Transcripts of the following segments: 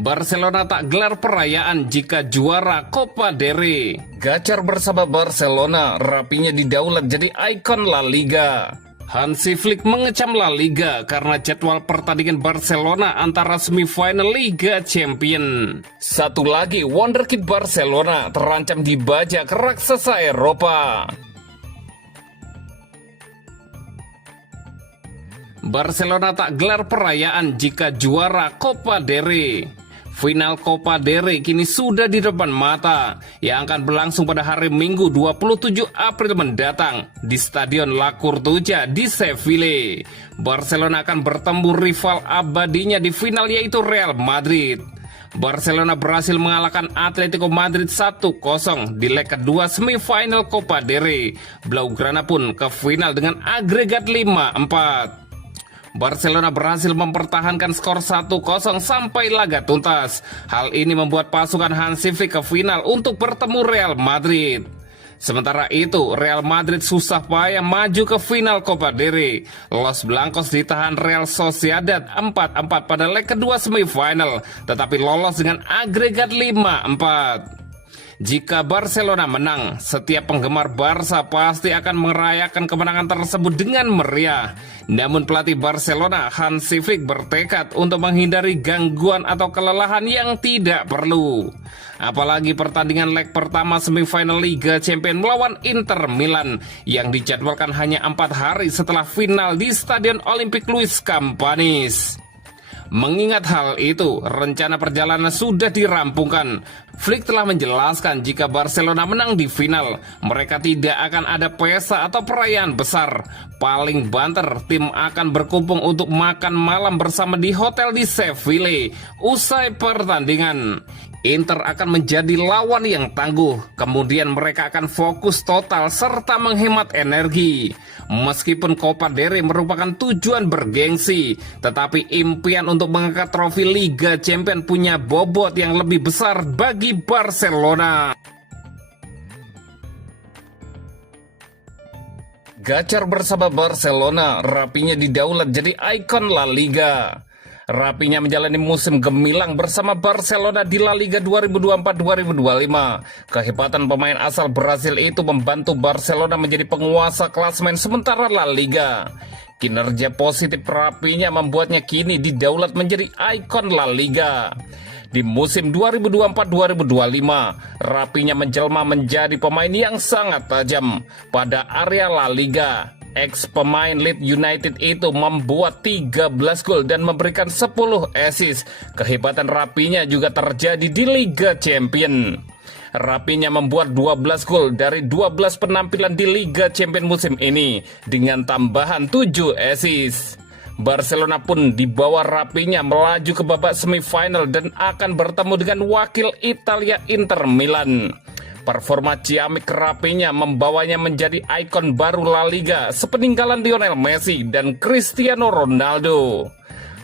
Barcelona tak gelar perayaan jika juara Copa del Rey. Gacor bersama Barcelona, rapinya didaulat jadi ikon La Liga. Hansi Flick mengecam La Liga karena jadwal pertandingan Barcelona antara semifinal Liga Champion. Satu lagi, wonderkid Barcelona terancam dibajak raksasa Eropa. Barcelona tak gelar perayaan jika juara Copa del Rey. Final Copa del Rey kini sudah di depan mata, yang akan berlangsung pada hari Minggu 27 April mendatang di Stadion La Coruña di Sevilla. Barcelona akan bertemu rival abadinya di final, yaitu Real Madrid. Barcelona berhasil mengalahkan Atletico Madrid 1-0 di leg kedua semifinal Copa del Rey. Blaugrana pun ke final dengan agregat 5-4. Barcelona berhasil mempertahankan skor 1-0 sampai laga tuntas. Hal ini membuat pasukan Hansi Flick ke final untuk bertemu Real Madrid. Sementara itu, Real Madrid susah payah maju ke final Copa del Rey. Los Blancos ditahan Real Sociedad 4-4 pada leg kedua semifinal, tetapi lolos dengan agregat 5-4. Jika Barcelona menang, setiap penggemar Barca pasti akan merayakan kemenangan tersebut dengan meriah. Namun pelatih Barcelona, Hansi Flick, bertekad untuk menghindari gangguan atau kelelahan yang tidak perlu. Apalagi pertandingan leg pertama semifinal Liga Champions melawan Inter Milan yang dijadwalkan hanya 4 hari setelah final di Stadion Olympic Luis Campanis. Mengingat hal itu, rencana perjalanan sudah dirampungkan. Flick telah menjelaskan jika Barcelona menang di final, mereka tidak akan ada pesta atau perayaan besar. Paling banter, tim akan berkumpul untuk makan malam bersama di hotel di Sevilla. Usai pertandingan, Inter akan menjadi lawan yang tangguh, kemudian mereka akan fokus total serta menghemat energi. Meskipun Copa del Rey merupakan tujuan bergengsi, tetapi impian untuk mengangkat trofi Liga Champions punya bobot yang lebih besar bagi Barcelona. Gacor bersama Barcelona, rapinya didaulat jadi ikon La Liga. Rapinya menjalani musim gemilang bersama Barcelona di La Liga 2024-2025. Kehebatan pemain asal Brasil itu membantu Barcelona menjadi penguasa klasemen sementara La Liga. Kinerja positif Rapinya membuatnya kini didaulat menjadi ikon La Liga. Di musim 2024-2025, Rapinya menjelma menjadi pemain yang sangat tajam pada area La Liga. Ex pemain Leeds United itu membuat 13 gol dan memberikan 10 assist. Kehebatan Rapinya juga terjadi di Liga Champions. Rapinya membuat 12 gol dari 12 penampilan di Liga Champions musim ini dengan tambahan 7 assist. Barcelona pun di bawah Rapinya melaju ke babak semifinal dan akan bertemu dengan wakil Italia Inter Milan. Performa ciamik Rapinya membawanya menjadi ikon baru La Liga sepeninggalan Lionel Messi dan Cristiano Ronaldo.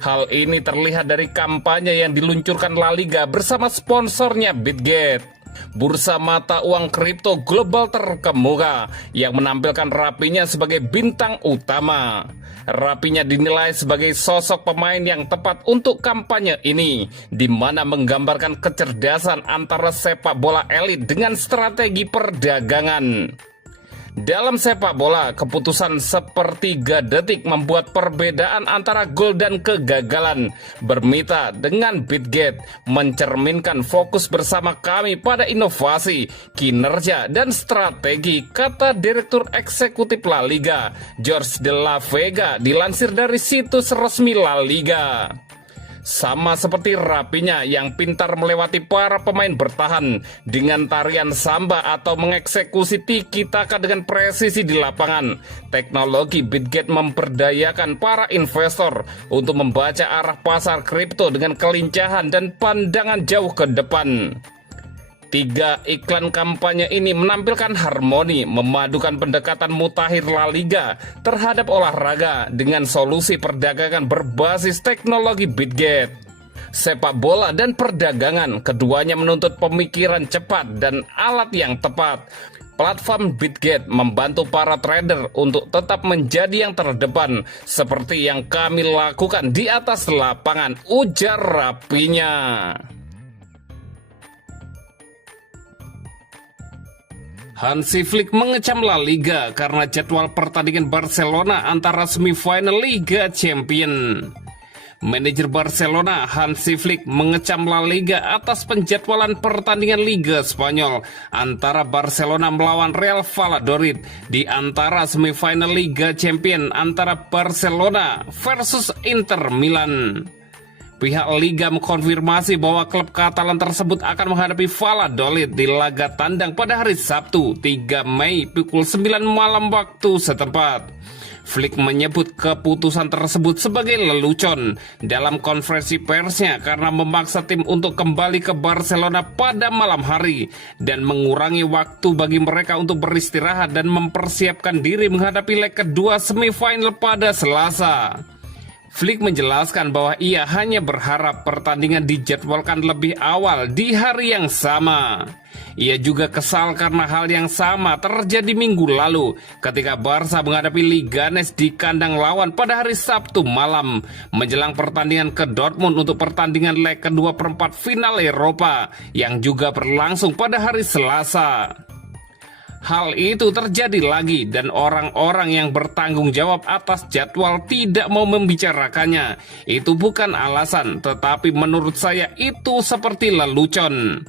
Hal ini terlihat dari kampanye yang diluncurkan La Liga bersama sponsornya Bitget, bursa mata uang kripto global terkemuka yang menampilkan Rapinya sebagai bintang utama. Rapinya dinilai sebagai sosok pemain yang tepat untuk kampanye ini, di mana menggambarkan kecerdasan antara sepak bola elit dengan strategi perdagangan. Dalam sepak bola, keputusan sepertiga detik membuat perbedaan antara gol dan kegagalan. Bermita dengan Bitget mencerminkan fokus bersama kami pada inovasi, kinerja, dan strategi, kata Direktur Eksekutif La Liga, Jorge de la Vega, dilansir dari situs resmi La Liga. Sama seperti Rapinya yang pintar melewati para pemain bertahan dengan tarian samba atau mengeksekusi tiki-taka dengan presisi di lapangan, teknologi Bitget memperdayakan para investor untuk membaca arah pasar kripto dengan kelincahan dan pandangan jauh ke depan. 3 iklan kampanye ini menampilkan harmoni memadukan pendekatan mutakhir La Liga terhadap olahraga dengan solusi perdagangan berbasis teknologi Bitget. Sepak bola dan perdagangan, keduanya menuntut pemikiran cepat dan alat yang tepat. Platform Bitget membantu para trader untuk tetap menjadi yang terdepan seperti yang kami lakukan di atas lapangan, ujar rapinya. Hansi Flick mengecam La Liga karena jadwal pertandingan Barcelona antara semifinal Liga Champions. Manajer Barcelona Hansi Flick mengecam La Liga atas penjadwalan pertandingan Liga Spanyol antara Barcelona melawan Real Valladolid di antara semifinal Liga Champions antara Barcelona versus Inter Milan. Pihak Liga mengkonfirmasi bahwa klub Katalan tersebut akan menghadapi Valladolid di laga tandang pada hari Sabtu 3 Mei pukul 9 malam waktu setempat. Flick menyebut keputusan tersebut sebagai lelucon dalam konferensi persnya karena memaksa tim untuk kembali ke Barcelona pada malam hari dan mengurangi waktu bagi mereka untuk beristirahat dan mempersiapkan diri menghadapi leg kedua semifinal pada Selasa. Flick menjelaskan bahwa ia hanya berharap pertandingan dijadwalkan lebih awal di hari yang sama. Ia juga kesal karena hal yang sama terjadi minggu lalu ketika Barca menghadapi Leganes di kandang lawan pada hari Sabtu malam menjelang pertandingan ke Dortmund untuk pertandingan leg kedua perempat final Eropa yang juga berlangsung pada hari Selasa. Hal itu terjadi lagi dan orang-orang yang bertanggung jawab atas jadwal tidak mau membicarakannya. Itu bukan alasan, tetapi menurut saya itu seperti lelucon.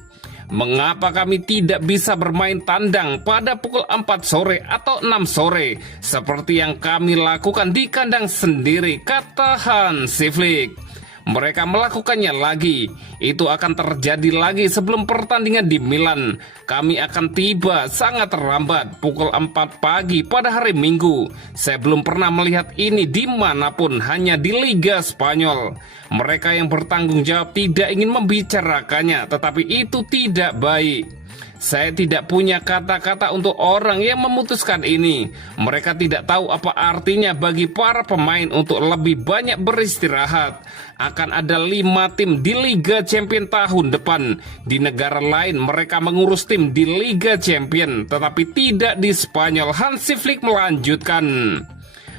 Mengapa kami tidak bisa bermain tandang pada pukul 4 sore atau 6 sore seperti yang kami lakukan di kandang sendiri, kata Hansi Flick. Mereka melakukannya lagi. Itu akan terjadi lagi sebelum pertandingan di Milan. Kami akan tiba sangat terlambat pukul 4 pagi pada hari Minggu. Saya belum pernah melihat ini dimanapun, hanya di Liga Spanyol. Mereka yang bertanggung jawab tidak ingin membicarakannya, tetapi itu tidak baik. Saya tidak punya kata-kata untuk orang yang memutuskan ini. Mereka tidak tahu apa artinya bagi para pemain untuk lebih banyak beristirahat. Akan ada 5 tim di Liga Champions tahun depan. Di negara lain mereka mengurus tim di Liga Champions, tetapi tidak di Spanyol, Hansi Flick melanjutkan.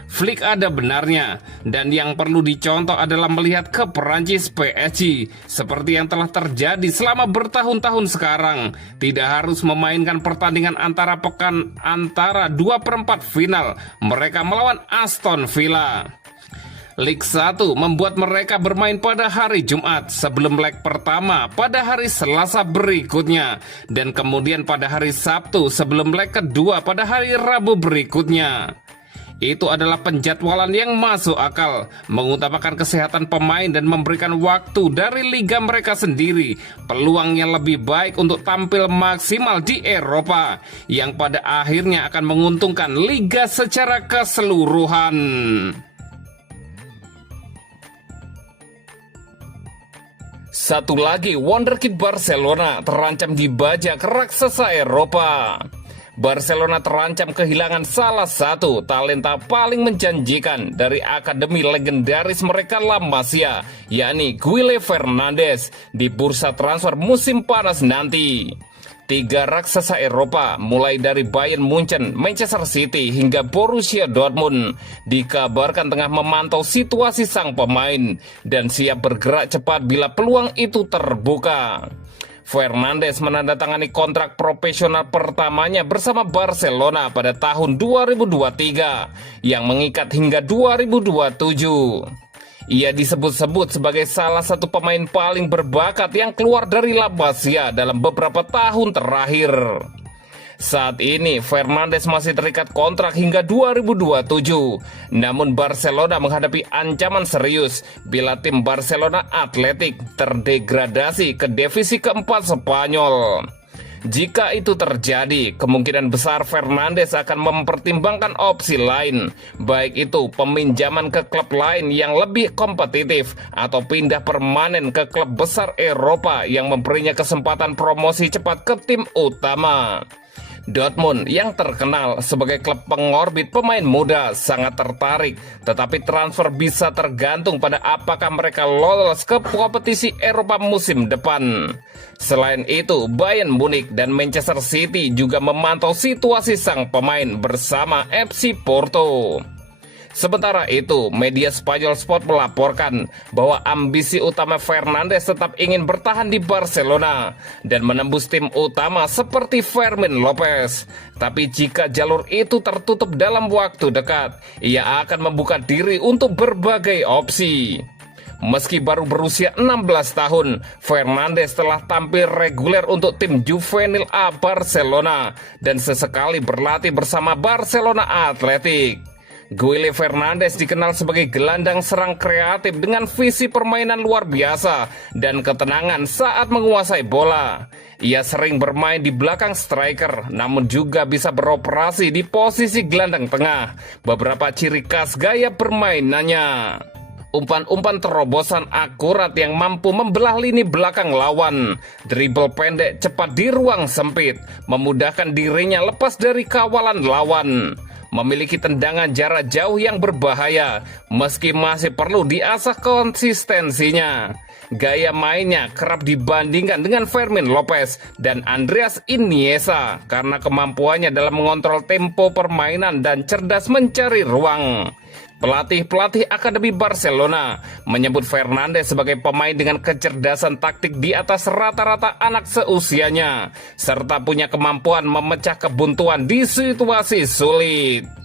Flick ada benarnya, dan yang perlu dicontoh adalah melihat ke Perancis PSG, seperti yang telah terjadi selama bertahun-tahun sekarang. Tidak harus memainkan pertandingan antara pekan antara 2/4 final, mereka melawan Aston Villa. Liga 1 membuat mereka bermain pada hari Jumat sebelum leg pertama pada hari Selasa berikutnya, dan kemudian pada hari Sabtu sebelum leg kedua pada hari Rabu berikutnya. Itu adalah penjadwalan yang masuk akal, mengutamakan kesehatan pemain dan memberikan waktu dari liga mereka sendiri peluang yang lebih baik untuk tampil maksimal di Eropa, yang pada akhirnya akan menguntungkan liga secara keseluruhan. Satu lagi, wonderkid Barcelona terancam dibajak raksasa Eropa. Barcelona terancam kehilangan salah satu talenta paling menjanjikan dari akademi legendaris mereka La Masia, yakni Guille Fernandes, di bursa transfer musim panas nanti. 3 raksasa Eropa, mulai dari Bayern Munchen, Manchester City, hingga Borussia Dortmund, dikabarkan tengah memantau situasi sang pemain dan siap bergerak cepat bila peluang itu terbuka. Fernandes menandatangani kontrak profesional pertamanya bersama Barcelona pada tahun 2023 yang mengikat hingga 2027. Ia disebut-sebut sebagai salah satu pemain paling berbakat yang keluar dari La Masia dalam beberapa tahun terakhir. Saat ini Fernandes masih terikat kontrak hingga 2027. Namun Barcelona menghadapi ancaman serius bila tim Barcelona Athletic terdegradasi ke divisi keempat Spanyol. Jika itu terjadi, kemungkinan besar Fernandes akan mempertimbangkan opsi lain, baik itu peminjaman ke klub lain yang lebih kompetitif atau pindah permanen ke klub besar Eropa yang memberinya kesempatan promosi cepat ke tim utama. Dortmund yang terkenal sebagai klub pengorbit pemain muda sangat tertarik, tetapi transfer bisa tergantung pada apakah mereka lolos ke kompetisi Eropa musim depan. Selain itu, Bayern Munich dan Manchester City juga memantau situasi sang pemain bersama FC Porto. Sementara itu, media Spanyol Sport melaporkan bahwa ambisi utama Fernandes tetap ingin bertahan di Barcelona dan menembus tim utama seperti Fermin Lopez. Tapi jika jalur itu tertutup dalam waktu dekat, ia akan membuka diri untuk berbagai opsi. Meski baru berusia 16 tahun, Fernandes telah tampil reguler untuk tim Juvenil A Barcelona dan sesekali berlatih bersama Barcelona Athletic. Guile Fernandes dikenal sebagai gelandang serang kreatif dengan visi permainan luar biasa dan ketenangan saat menguasai bola. Ia sering bermain di belakang striker, namun juga bisa beroperasi di posisi gelandang tengah. Beberapa ciri khas gaya permainannya: umpan-umpan terobosan akurat yang mampu membelah lini belakang lawan, dribble pendek cepat di ruang sempit, memudahkan dirinya lepas dari kawalan lawan, memiliki tendangan jarak jauh yang berbahaya meski masih perlu diasah konsistensinya. Gaya mainnya kerap dibandingkan dengan Fermin Lopez dan Andreas Iniesta karena kemampuannya dalam mengontrol tempo permainan dan cerdas mencari ruang. Pelatih Akademi Barcelona menyebut Fernandes sebagai pemain dengan kecerdasan taktik di atas rata-rata anak seusianya, serta punya kemampuan memecah kebuntuan di situasi sulit.